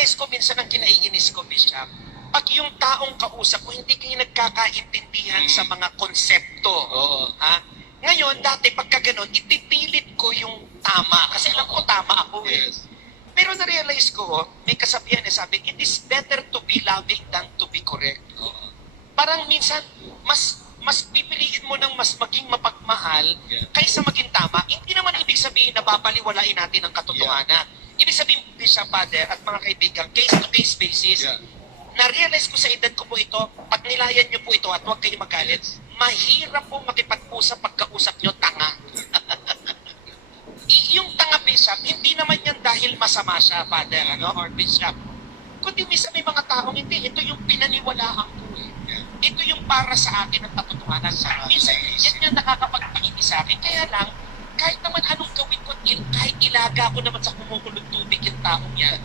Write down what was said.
narealize ko minsan ang kinaiinis ko, Bishop, pag yung taong kausap ko, hindi kayo nagkakaintindihan sa mga konsepto. Oo. Ha? Ngayon, dati pagka ganun, ipipilit ko yung tama. Kasi alam ko tama ako eh. Yes. Pero na-realize ko, may kasabihan na sabi, it is better to be loving than to be correct. Oo. Parang minsan, mas pipiliin mo ng mas maging mapagmahal kaysa maging tama. Hindi naman ibig sabihin na babaliwalain natin ang katotohanan. Ibig sabihin, Bishop, Father, at mga kaibigan, case-to-case basis, Yeah. na-realize ko sa edad ko po ito, pag nilayan nyo po ito at huwag kayo magalit, mahirap po makipag-usap pagkausap nyo tanga. Yung tanga, Bishop, hindi naman yan dahil masama siya, Father, or Bishop. Kundi minsan may mga taong hindi, ito yung pinaniwalaan ko eh. Ito yung para sa akin ang katotohanan. Minsan, yan yung nakakapagpakinig sa akin. Kaya lang, kahit naman anong gawin ko, kahit ilaga ko naman sa kumukulong tubig yung taong yan,